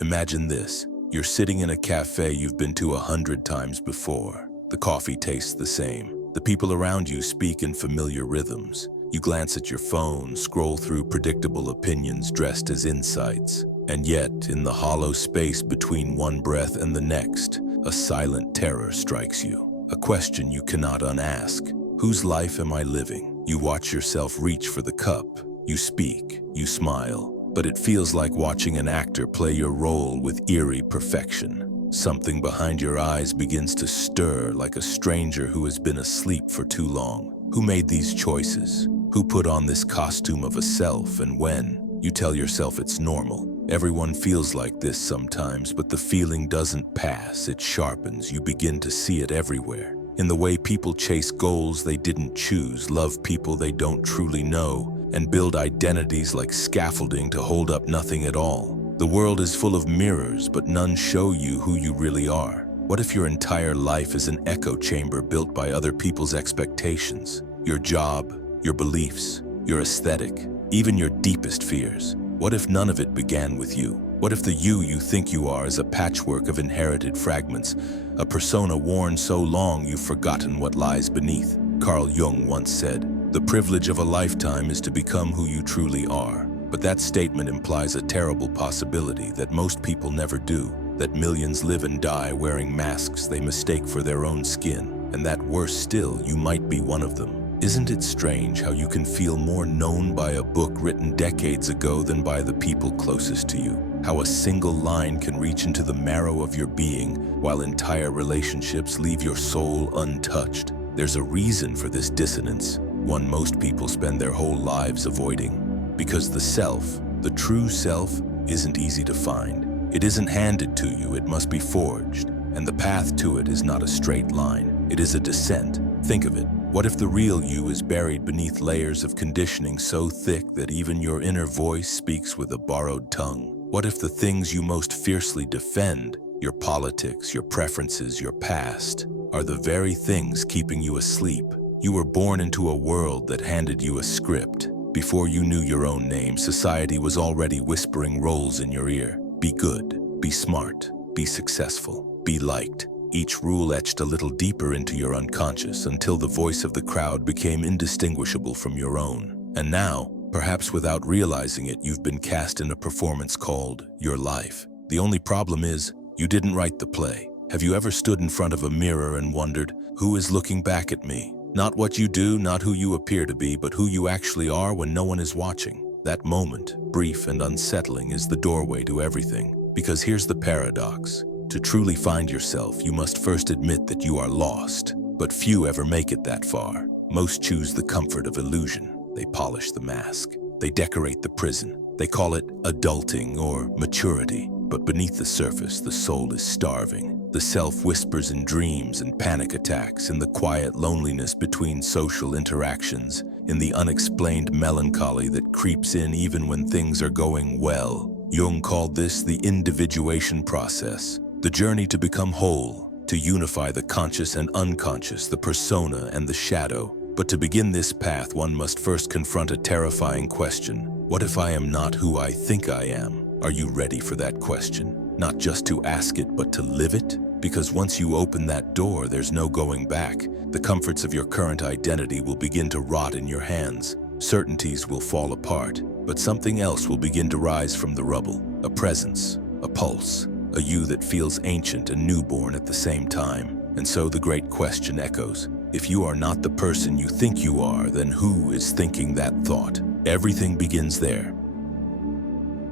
Imagine this. You're sitting in a cafe you've been to 100 times before. The coffee tastes the same. The people around you speak in familiar rhythms. You glance at your phone, scroll through predictable opinions dressed as insights. And yet, in the hollow space between one breath and the next, a silent terror strikes you. A question you cannot unask. Whose life am I living? You watch yourself reach for the cup. You speak, you smile. But it feels like watching an actor play your role with eerie perfection. Something behind your eyes begins to stir like a stranger who has been asleep for too long. Who made these choices? Who put on this costume of a self and when? You tell yourself it's normal. Everyone feels like this sometimes, but the feeling doesn't pass, it sharpens. You begin to see it everywhere. In the way people chase goals they didn't choose, love people they don't truly know, and build identities like scaffolding to hold up nothing at all. The world is full of mirrors, but none show you who you really are. What if your entire life is an echo chamber built by other people's expectations? Your job, your beliefs, your aesthetic, even your deepest fears. What if none of it began with you? What if the you think you are is a patchwork of inherited fragments, a persona worn so long you've forgotten what lies beneath? Carl Jung once said, "The privilege of a lifetime is to become who you truly are." But that statement implies a terrible possibility that most people never do, that millions live and die wearing masks they mistake for their own skin, and that worse still, you might be one of them. Isn't it strange how you can feel more known by a book written decades ago than by the people closest to you? How a single line can reach into the marrow of your being, while entire relationships leave your soul untouched. There's a reason for this dissonance, one most people spend their whole lives avoiding. Because the self, the true self, isn't easy to find. It isn't handed to you, it must be forged. And the path to it is not a straight line, it is a descent. Think of it. What if the real you is buried beneath layers of conditioning so thick that even your inner voice speaks with a borrowed tongue? What if the things you most fiercely defend, your politics, your preferences, your past, are the very things keeping you asleep? You were born into a world that handed you a script. Before you knew your own name, society was already whispering roles in your ear. Be good, be smart, be successful, be liked. Each rule etched a little deeper into your unconscious until the voice of the crowd became indistinguishable from your own. And now, perhaps without realizing it, you've been cast in a performance called your life. The only problem is, you didn't write the play. Have you ever stood in front of a mirror and wondered, who is looking back at me? Not what you do, not who you appear to be, but who you actually are when no one is watching. That moment, brief and unsettling, is the doorway to everything. Because here's the paradox. To truly find yourself, you must first admit that you are lost. But few ever make it that far. Most choose the comfort of illusion. They polish the mask. They decorate the prison. They call it adulting or maturity. But beneath the surface, the soul is starving. The self whispers in dreams and panic attacks, in the quiet loneliness between social interactions, in the unexplained melancholy that creeps in even when things are going well. Jung called this the individuation process. The journey to become whole, to unify the conscious and unconscious, the persona and the shadow. But to begin this path, one must first confront a terrifying question. What if I am not who I think I am? Are you ready for that question? Not just to ask it, but to live it? Because once you open that door, there's no going back. The comforts of your current identity will begin to rot in your hands. Certainties will fall apart, but something else will begin to rise from the rubble. A presence, a pulse. A you that feels ancient and newborn at the same time. And so the great question echoes. If you are not the person you think you are, then who is thinking that thought? Everything begins there.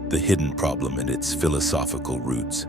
The hidden problem and its philosophical roots.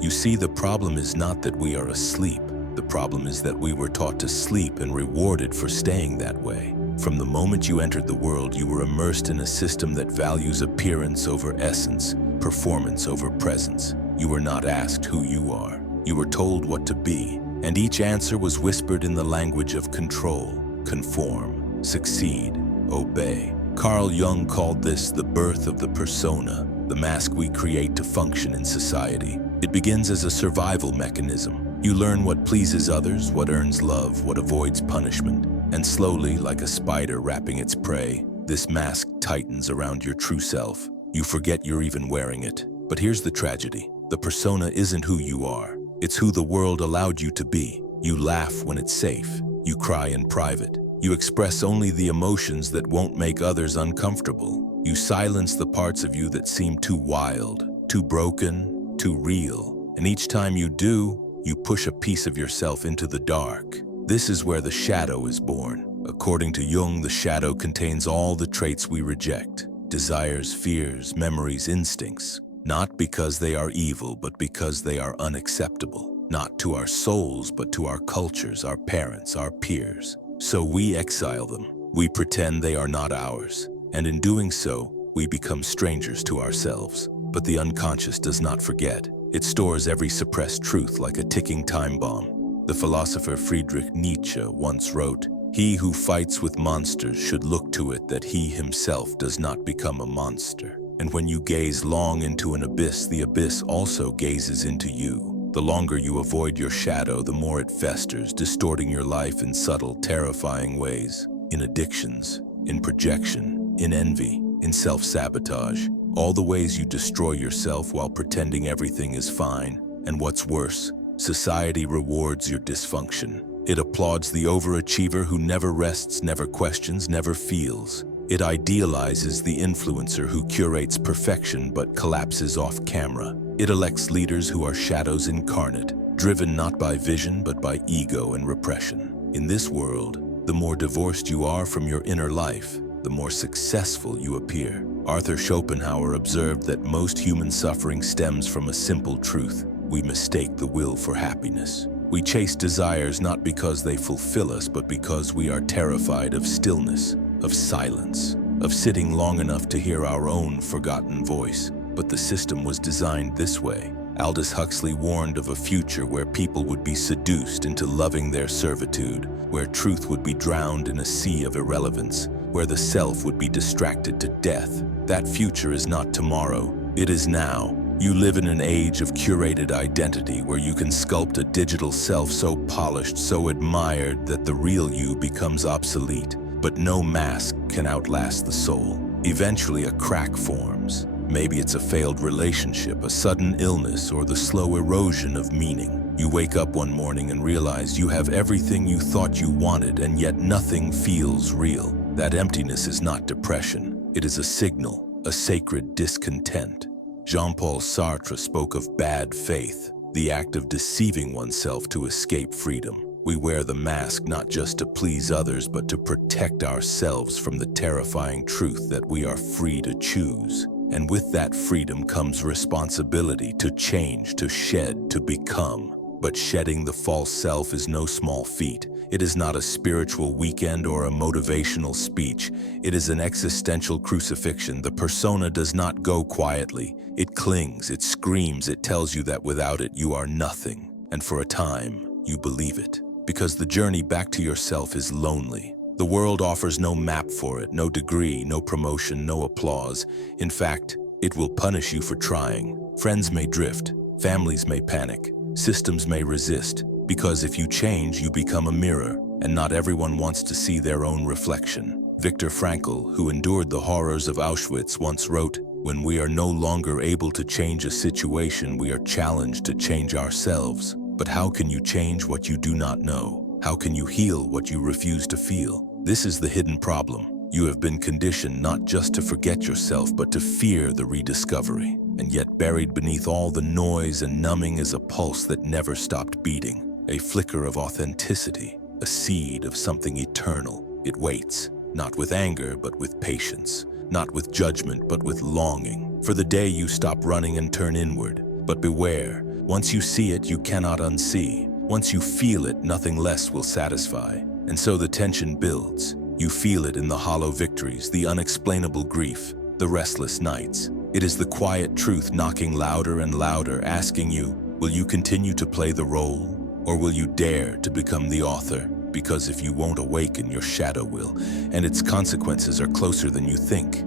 You see, the problem is not that we are asleep. The problem is that we were taught to sleep and rewarded for staying that way. From the moment you entered the world, you were immersed in a system that values appearance over essence, performance over presence. You were not asked who you are. You were told what to be, and each answer was whispered in the language of control, conform, succeed, obey. Carl Jung called this the birth of the persona, the mask we create to function in society. It begins as a survival mechanism. You learn what pleases others, what earns love, what avoids punishment. And slowly, like a spider wrapping its prey, this mask tightens around your true self. You forget you're even wearing it. But here's the tragedy. The persona isn't who you are. It's who the world allowed you to be. You laugh when it's safe. You cry in private. You express only the emotions that won't make others uncomfortable. You silence the parts of you that seem too wild, too broken, too real. And each time you do, you push a piece of yourself into the dark. This is where the shadow is born. According to Jung, the shadow contains all the traits we reject: desires, fears, memories, instincts. Not because they are evil, but because they are unacceptable. Not to our souls, but to our cultures, our parents, our peers. So we exile them. We pretend they are not ours. And in doing so, we become strangers to ourselves. But the unconscious does not forget. It stores every suppressed truth like a ticking time bomb. The philosopher Friedrich Nietzsche once wrote, "He who fights with monsters should look to it that he himself does not become a monster." And when you gaze long into an abyss, the abyss also gazes into you. The longer you avoid your shadow, the more it festers, distorting your life in subtle, terrifying ways. In addictions, in projection, in envy, in self-sabotage. All the ways you destroy yourself while pretending everything is fine. And what's worse, society rewards your dysfunction. It applauds the overachiever who never rests, never questions, never feels. It idealizes the influencer who curates perfection but collapses off camera. It elects leaders who are shadows incarnate, driven not by vision but by ego and repression. In this world, the more divorced you are from your inner life, the more successful you appear. Arthur Schopenhauer observed that most human suffering stems from a simple truth: we mistake the will for happiness. We chase desires not because they fulfill us, but because we are terrified of stillness, of silence, of sitting long enough to hear our own forgotten voice. But the system was designed this way. Aldous Huxley warned of a future where people would be seduced into loving their servitude, where truth would be drowned in a sea of irrelevance, where the self would be distracted to death. That future is not tomorrow, it is now. You live in an age of curated identity where you can sculpt a digital self so polished, so admired that the real you becomes obsolete. But no mask can outlast the soul. Eventually a crack forms. Maybe it's a failed relationship, a sudden illness, or the slow erosion of meaning. You wake up one morning and realize you have everything you thought you wanted, and yet nothing feels real. That emptiness is not depression. It is a signal, a sacred discontent. Jean-Paul Sartre spoke of bad faith, the act of deceiving oneself to escape freedom. We wear the mask not just to please others, but to protect ourselves from the terrifying truth that we are free to choose. And with that freedom comes responsibility to change, to shed, to become. But shedding the false self is no small feat. It is not a spiritual weekend or a motivational speech. It is an existential crucifixion. The persona does not go quietly. It clings, it screams, it tells you that without it you are nothing. And for a time, you believe it. Because the journey back to yourself is lonely. The world offers no map for it, no degree, no promotion, no applause. In fact, it will punish you for trying. Friends may drift, families may panic, systems may resist, because if you change, you become a mirror, and not everyone wants to see their own reflection. Viktor Frankl, who endured the horrors of Auschwitz, once wrote, "When we are no longer able to change a situation, we are challenged to change ourselves." But how can you change what you do not know? How can you heal what you refuse to feel? This is the hidden problem. You have been conditioned not just to forget yourself, but to fear the rediscovery. And yet buried beneath all the noise and numbing is a pulse that never stopped beating, a flicker of authenticity, a seed of something eternal. It waits, not with anger, but with patience, not with judgment, but with longing, for the day you stop running and turn inward. But beware, once you see it, you cannot unsee. Once you feel it, nothing less will satisfy. And so the tension builds. You feel it in the hollow victories, the unexplainable grief, the restless nights. It is the quiet truth knocking louder and louder, asking you, will you continue to play the role? Or will you dare to become the author? Because if you won't awaken, your shadow will, and its consequences are closer than you think.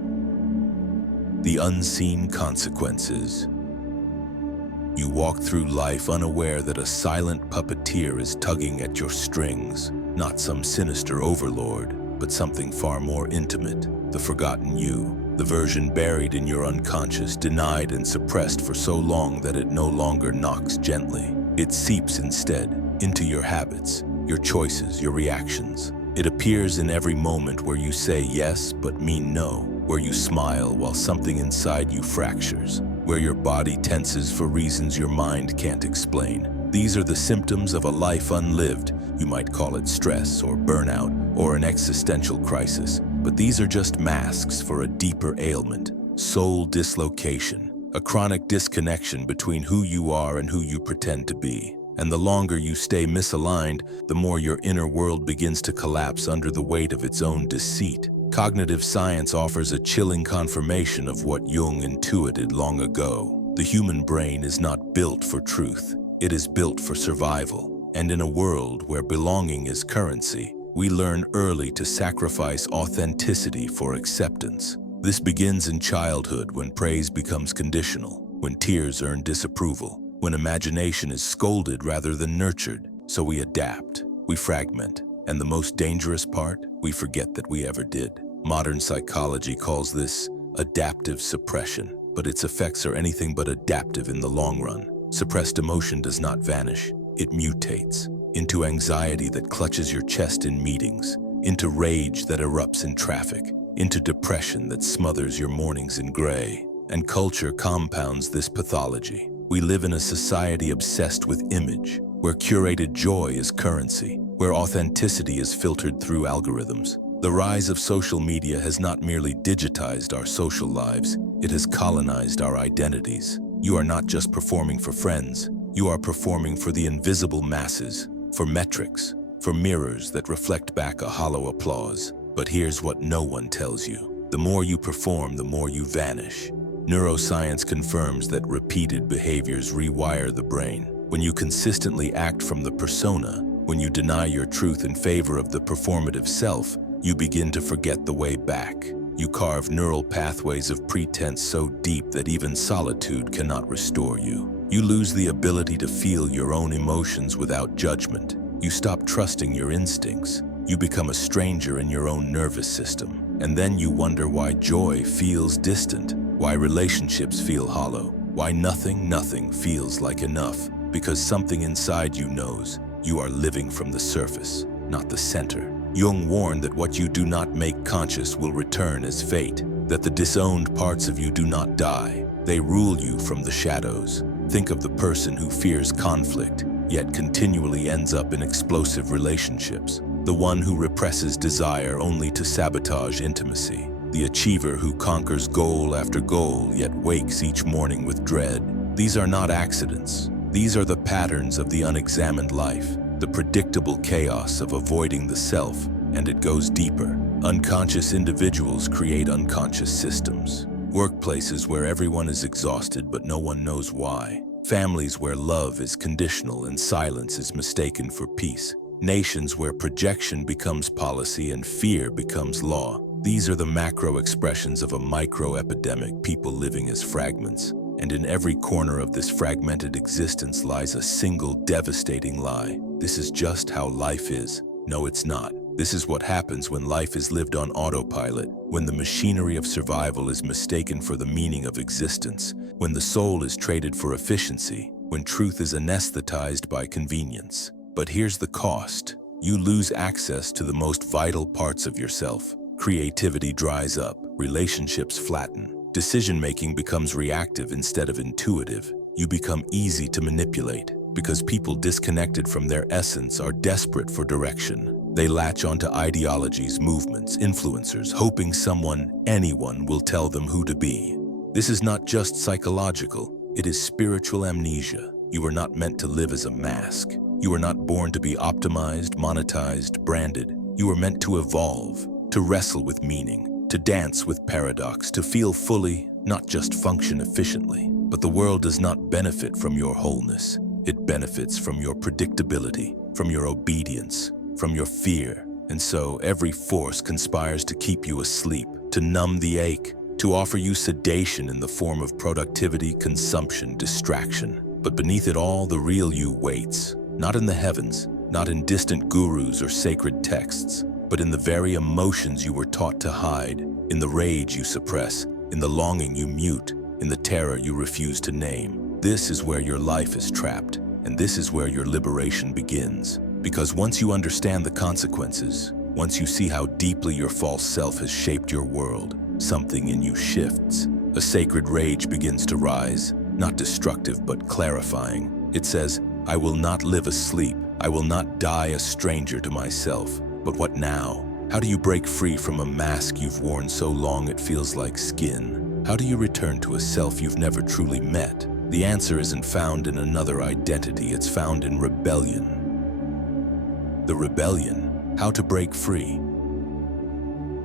The unseen consequences. You walk through life unaware that a silent puppeteer is tugging at your strings, not some sinister overlord, but something far more intimate, the forgotten you. the version buried in your unconscious, denied and suppressed for so long that it no longer knocks gently. It seeps instead into your habits, your choices, your reactions. It appears in every moment where you say yes but mean no, where you smile while something inside you fractures, where your body tenses for reasons your mind can't explain. These are the symptoms of a life unlived. You might call it stress or burnout or an existential crisis, but these are just masks for a deeper ailment, soul dislocation, a chronic disconnection between who you are and who you pretend to be. And the longer you stay misaligned, the more your inner world begins to collapse under the weight of its own deceit. Cognitive science offers a chilling confirmation of what Jung intuited long ago. The human brain is not built for truth. It is built for survival. And in a world where belonging is currency, we learn early to sacrifice authenticity for acceptance. This begins in childhood, when praise becomes conditional, when tears earn disapproval, when imagination is scolded rather than nurtured. So we adapt, we fragment, and the most dangerous part, we forget that we ever did. Modern psychology calls this adaptive suppression, but its effects are anything but adaptive in the long run. Suppressed emotion does not vanish, it mutates into anxiety that clutches your chest in meetings, into rage that erupts in traffic, into depression that smothers your mornings in gray. And culture compounds this pathology. We live in a society obsessed with image, where curated joy is currency, where authenticity is filtered through algorithms. The rise of social media has not merely digitized our social lives, it has colonized our identities. You are not just performing for friends, you are performing for the invisible masses, for metrics, for mirrors that reflect back a hollow applause. But here's what no one tells you. The more you perform, the more you vanish. Neuroscience confirms that repeated behaviors rewire the brain. When you consistently act from the persona, when you deny your truth in favor of the performative self, you begin to forget the way back. You carve neural pathways of pretense so deep that even solitude cannot restore you. You lose the ability to feel your own emotions without judgment. You stop trusting your instincts. You become a stranger in your own nervous system. And then you wonder why joy feels distant, why relationships feel hollow, why nothing feels like enough. Because something inside you knows you are living from the surface, not the center. Jung warned that what you do not make conscious will return as fate, that the disowned parts of you do not die. They rule you from the shadows. Think of the person who fears conflict, yet continually ends up in explosive relationships. The one who represses desire only to sabotage intimacy. The achiever who conquers goal after goal, yet wakes each morning with dread. These are not accidents. These are the patterns of the unexamined life, the predictable chaos of avoiding the self, and it goes deeper. Unconscious individuals create unconscious systems. Workplaces where everyone is exhausted but no one knows why. Families where love is conditional and silence is mistaken for peace. Nations where projection becomes policy and fear becomes law. These are the macro expressions of a micro-epidemic, people living as fragments. And in every corner of this fragmented existence lies a single devastating lie. This is just how life is. No, it's not. This is what happens when life is lived on autopilot, when the machinery of survival is mistaken for the meaning of existence, when the soul is traded for efficiency, when truth is anesthetized by convenience. But here's the cost. You lose access to the most vital parts of yourself. Creativity dries up, relationships flatten, decision-making becomes reactive instead of intuitive. You become easy to manipulate because people disconnected from their essence are desperate for direction. They latch onto ideologies, movements, influencers, hoping anyone will tell them who to be. This is not just psychological, it is spiritual amnesia. You were not meant to live as a mask. You were not born to be optimized, monetized, branded. You were meant to evolve, to wrestle with meaning, to dance with paradox, to feel fully, not just function efficiently. But the world does not benefit from your wholeness. It benefits from your predictability, from your obedience, from your fear. And so every force conspires to keep you asleep, to numb the ache, to offer you sedation in the form of productivity, consumption, distraction. But beneath it all, the real you waits, not in the heavens, not in distant gurus or sacred texts, but in the very emotions you were taught to hide, in the rage you suppress, in the longing you mute, in the terror you refuse to name. This is where your life is trapped, and this is where your liberation begins. Because once you understand the consequences, once you see how deeply your false self has shaped your world, something in you shifts. A sacred rage begins to rise, not destructive but clarifying. It says, I will not live asleep. I will not die a stranger to myself. But what now? How do you break free from a mask you've worn so long it feels like skin? How do you return to a self you've never truly met? The answer isn't found in another identity, it's found in rebellion. The rebellion, how to break free.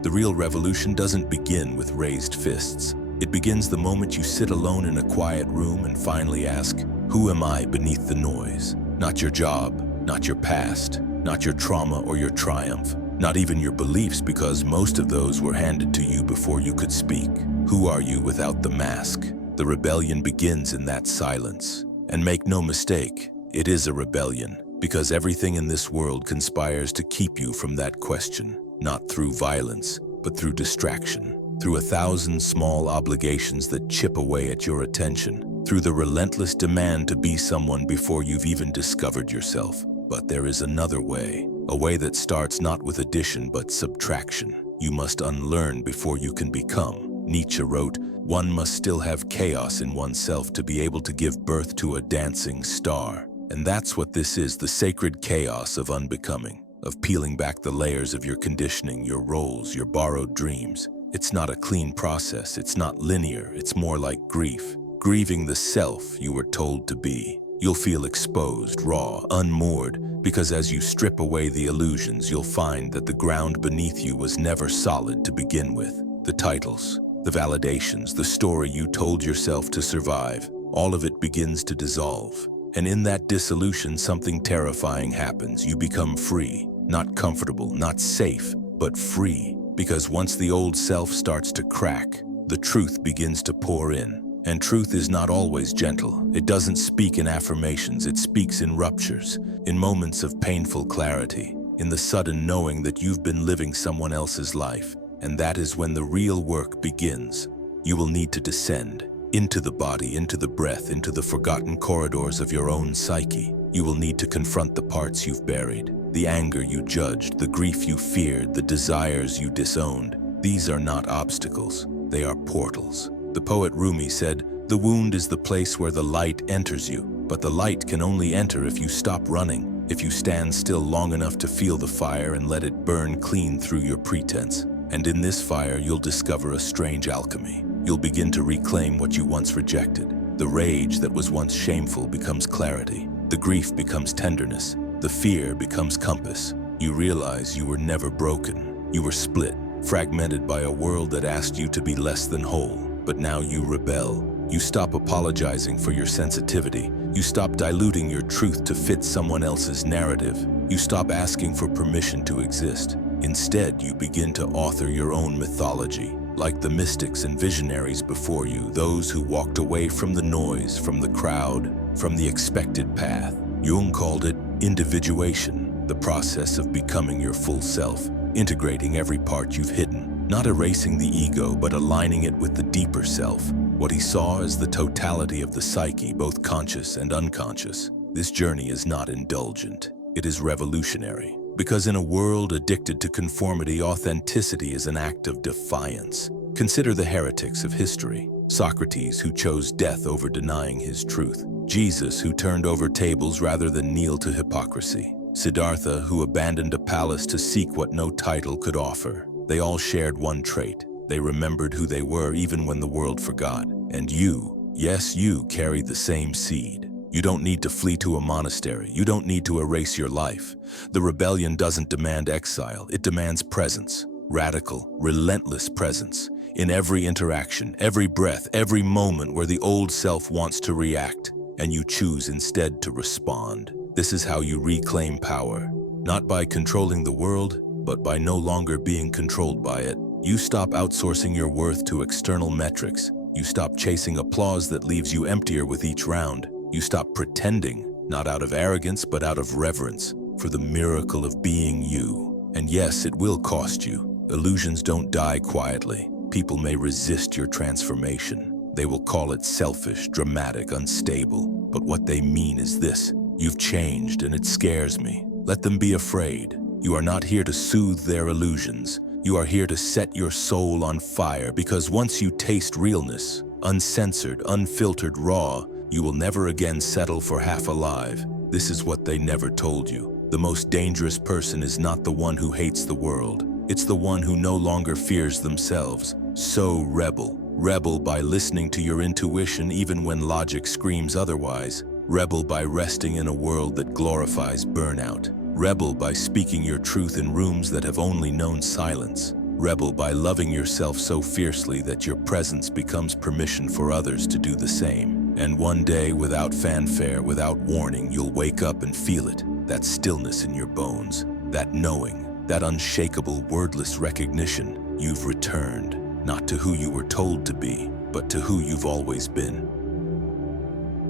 The real revolution doesn't begin with raised fists. It begins the moment you sit alone in a quiet room and finally ask, who am I beneath the noise? Not your job, not your past, not your trauma or your triumph, not even your beliefs, because most of those were handed to you before you could speak. Who are you without the mask? The rebellion begins in that silence. And make no mistake, it is a rebellion, because everything in this world conspires to keep you from that question, not through violence, but through distraction, through 1,000 small obligations that chip away at your attention, through the relentless demand to be someone before you've even discovered yourself. But there is another way, a way that starts not with addition but subtraction. You must unlearn before you can become. Nietzsche wrote, one must still have chaos in oneself to be able to give birth to a dancing star. And that's what this is, the sacred chaos of unbecoming, of peeling back the layers of your conditioning, your roles, your borrowed dreams. It's not a clean process, it's not linear, it's more like grief. Grieving the self you were told to be. You'll feel exposed, raw, unmoored, because as you strip away the illusions, you'll find that the ground beneath you was never solid to begin with. The titles, the validations, the story you told yourself to survive, all of it begins to dissolve. And in that dissolution, something terrifying happens. You become free, not comfortable, not safe, but free. Because once the old self starts to crack, the truth begins to pour in. And truth is not always gentle. It doesn't speak in affirmations, it speaks in ruptures, in moments of painful clarity, in the sudden knowing that you've been living someone else's life. And that is when the real work begins. You will need to descend into the body, into the breath, into the forgotten corridors of your own psyche. You will need to confront the parts you've buried, the anger you judged, the grief you feared, the desires you disowned. These are not obstacles, they are portals. The poet Rumi said, the wound is the place where the light enters you, but the light can only enter if you stop running, if you stand still long enough to feel the fire and let it burn clean through your pretense. And in this fire, you'll discover a strange alchemy. You'll begin to reclaim what you once rejected. The rage that was once shameful becomes clarity. The grief becomes tenderness. The fear becomes compass. You realize you were never broken. You were split, fragmented by a world that asked you to be less than whole. But now you rebel. You stop apologizing for your sensitivity. You stop diluting your truth to fit someone else's narrative. You stop asking for permission to exist. Instead, you begin to author your own mythology. Like the mystics and visionaries before you, those who walked away from the noise, from the crowd, from the expected path. Jung called it individuation, the process of becoming your full self, integrating every part you've hidden, not erasing the ego, but aligning it with the deeper self, what he saw as the totality of the psyche, both conscious and unconscious. This journey is not indulgent, it is revolutionary. Because in a world addicted to conformity, authenticity is an act of defiance. Consider the heretics of history. Socrates, who chose death over denying his truth. Jesus, who turned over tables rather than kneel to hypocrisy. Siddhartha, who abandoned a palace to seek what no title could offer. They all shared one trait. They remembered who they were even when the world forgot. And you, yes, you carry the same seed. You don't need to flee to a monastery. You don't need to erase your life. The rebellion doesn't demand exile. It demands presence. Radical, relentless presence. In every interaction, every breath, every moment where the old self wants to react, and you choose instead to respond. This is how you reclaim power. Not by controlling the world, but by no longer being controlled by it. You stop outsourcing your worth to external metrics. You stop chasing applause that leaves you emptier with each round. You stop pretending, not out of arrogance, but out of reverence, for the miracle of being you. And yes, it will cost you. Illusions don't die quietly. People may resist your transformation. They will call it selfish, dramatic, unstable. But what they mean is this: you've changed and it scares me. Let them be afraid. You are not here to soothe their illusions. You are here to set your soul on fire, because once you taste realness, uncensored, unfiltered, raw, you will never again settle for half alive. This is what they never told you. The most dangerous person is not the one who hates the world. It's the one who no longer fears themselves. So rebel. Rebel by listening to your intuition even when logic screams otherwise. Rebel by resting in a world that glorifies burnout. Rebel by speaking your truth in rooms that have only known silence. Rebel by loving yourself so fiercely that your presence becomes permission for others to do the same. And one day, without fanfare, without warning, you'll wake up and feel it. That stillness in your bones, that knowing, that unshakable, wordless recognition. You've returned, not to who you were told to be, but to who you've always been.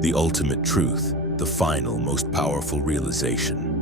The ultimate truth, the final, most powerful realization.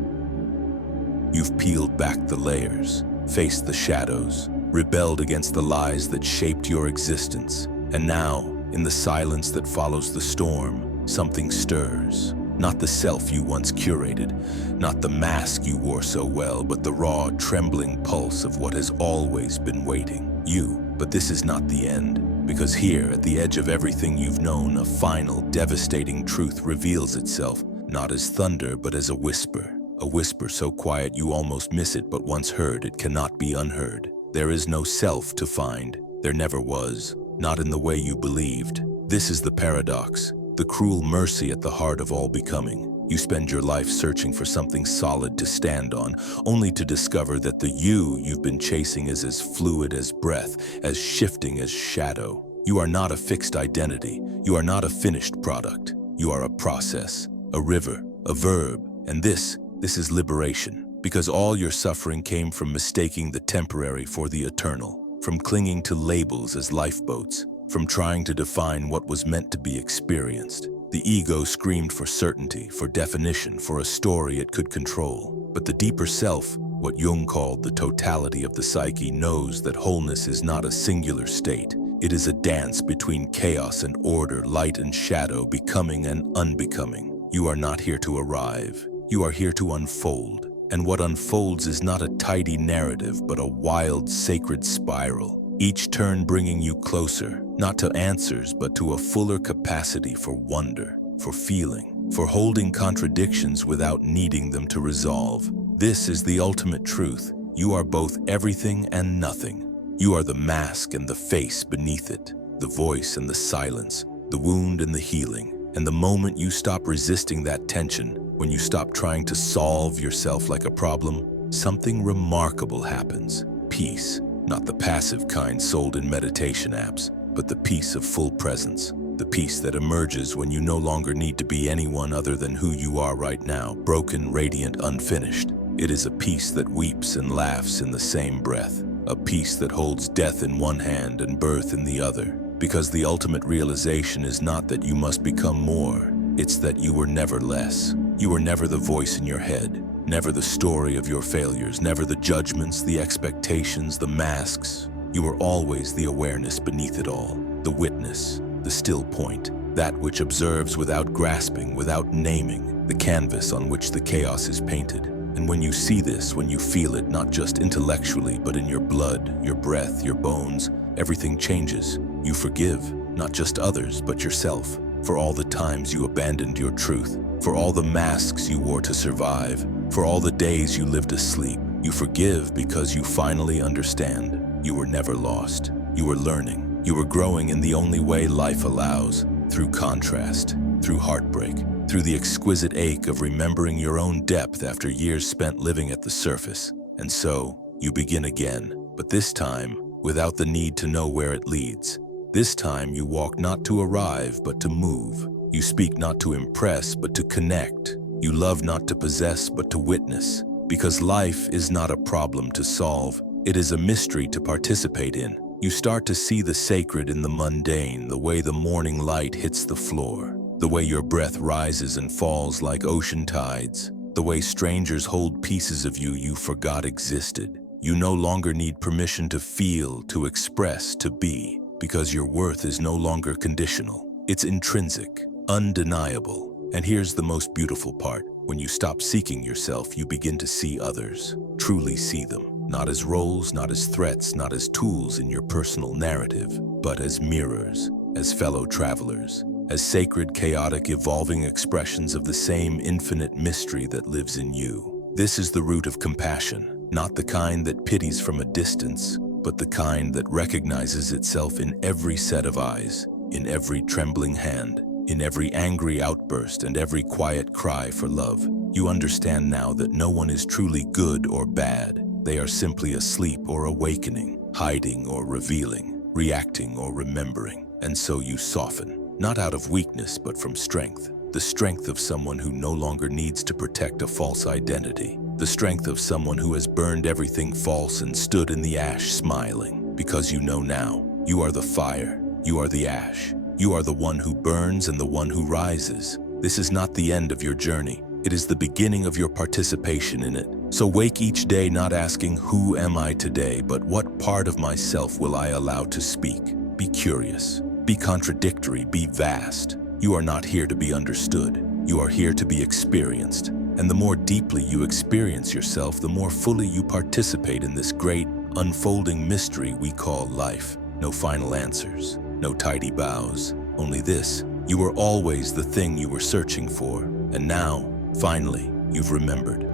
You've peeled back the layers, faced the shadows, rebelled against the lies that shaped your existence. And now, in the silence that follows the storm, something stirs. Not the self you once curated, not the mask you wore so well, but the raw, trembling pulse of what has always been waiting. You. But this is not the end, because here, at the edge of everything you've known, a final, devastating truth reveals itself, not as thunder, but as a whisper. A whisper so quiet you almost miss it, but once heard, it cannot be unheard. There is no self to find. There never was. Not in the way you believed. This is the paradox, the cruel mercy at the heart of all becoming. You spend your life searching for something solid to stand on, only to discover that the you you've been chasing is as fluid as breath, as shifting as shadow. You are not a fixed identity. You are not a finished product. You are a process, a river, a verb, and this is liberation, because all your suffering came from mistaking the temporary for the eternal, from clinging to labels as lifeboats, from trying to define what was meant to be experienced. The ego screamed for certainty, for definition, for a story it could control. But the deeper self, what Jung called the totality of the psyche, knows that wholeness is not a singular state. It is a dance between chaos and order, light and shadow, becoming and unbecoming. You are not here to arrive. You are here to unfold, and what unfolds is not a tidy narrative, but a wild, sacred spiral, each turn bringing you closer, not to answers, but to a fuller capacity for wonder, for feeling, for holding contradictions without needing them to resolve. This is the ultimate truth. You are both everything and nothing. You are the mask and the face beneath it, the voice and the silence, the wound and the healing. And the moment you stop resisting that tension, when you stop trying to solve yourself like a problem, something remarkable happens. Peace, not the passive kind sold in meditation apps, but the peace of full presence. The peace that emerges when you no longer need to be anyone other than who you are right now, broken, radiant, unfinished. It is a peace that weeps and laughs in the same breath, a peace that holds death in one hand and birth in the other. Because the ultimate realization is not that you must become more, it's that you were never less. You were never the voice in your head, never the story of your failures, never the judgments, the expectations, the masks. You were always the awareness beneath it all, the witness, the still point, that which observes without grasping, without naming, the canvas on which the chaos is painted. And when you see this, when you feel it, not just intellectually, but in your blood, your breath, your bones, everything changes. You forgive, not just others, but yourself, for all the times you abandoned your truth, for all the masks you wore to survive, for all the days you lived asleep. You forgive because you finally understand. You were never lost. You were learning. You were growing in the only way life allows, through contrast, through heartbreak, through the exquisite ache of remembering your own depth after years spent living at the surface. And so, you begin again, but this time, without the need to know where it leads. This time you walk not to arrive, but to move. You speak not to impress, but to connect. You love not to possess, but to witness. Because life is not a problem to solve. It is a mystery to participate in. You start to see the sacred in the mundane, the way the morning light hits the floor, the way your breath rises and falls like ocean tides. The way strangers hold pieces of you you forgot existed. You no longer need permission to feel, to express, to be, because your worth is no longer conditional. It's intrinsic, undeniable. And here's the most beautiful part. When you stop seeking yourself, you begin to see others, truly see them. Not as roles, not as threats, not as tools in your personal narrative, but as mirrors, as fellow travelers, as sacred, chaotic, evolving expressions of the same infinite mystery that lives in you. This is the root of compassion, not the kind that pities from a distance, but the kind that recognizes itself in every set of eyes, in every trembling hand, in every angry outburst and every quiet cry for love. You understand now that no one is truly good or bad. They are simply asleep or awakening, hiding or revealing, reacting or remembering. And so you soften, not out of weakness but from strength. The strength of someone who no longer needs to protect a false identity. The strength of someone who has burned everything false and stood in the ash smiling. Because you know now, you are the fire, you are the ash. You are the one who burns and the one who rises. This is not the end of your journey. It is the beginning of your participation in it. So wake each day not asking, who am I today, but what part of myself will I allow to speak? Be curious, be contradictory, be vast. You are not here to be understood. You are here to be experienced. And the more deeply you experience yourself, the more fully you participate in this great, unfolding mystery we call life. No final answers, no tidy bows, only this. You were always the thing you were searching for. And now, finally, you've remembered.